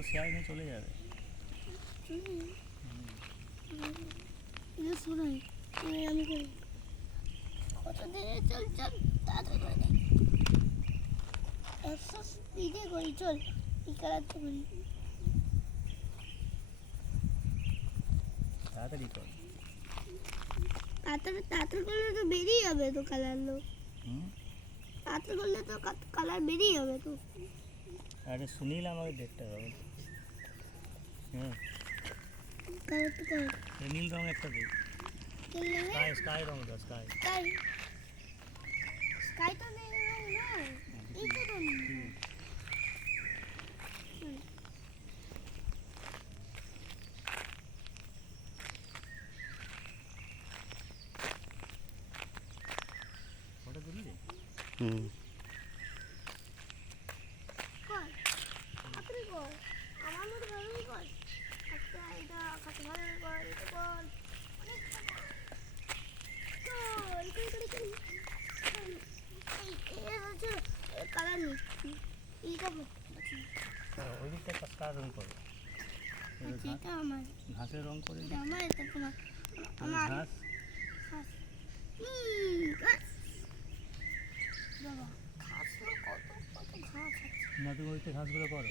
তো শেয়ার নিয়ে চলে যাবে। শোনাই আমি করি কত দিনে চল চল তাড়াতাড়ি করে দে 100 স্পিডে করি চল এই কালারটা করি তাড়াতাড়ি কর। তাড়াতাড়ি তাড়াতাড়ি করলে তো বেরিয়ে যাবে তো কালার লোক তাড়াতাড়ি করলে তো কালার বেরিয়ে যাবে তো। আরে সুনীল আমাকে দেখতে হবে। হ্যাঁ কালারটা কর নীল রং একটা দে। স্কাই স্কাই রং দা স্কাই স্কাই স্কাই তো নেই রং না এই তো রং ওটা দিলি রে? কর তাড়াতাড়ি কর আমার মতো ভালোই কর আচ্ছা এটা কত ভালো কর এটা কর অনেক চল করি এই হচ্ছে কালার নেই এইটা ওই দিকটা কার রং করো? এটা আমার ঘাসের রং করে এটা আমার এটা তোমার আমার ঘাস ঘাস বাবা ঘাস কত কত ঘাস আছে না তুমি ওইতে ঘাসগুলো করো।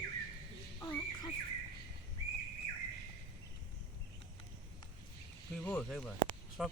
ঘাস তুই বস একবার সব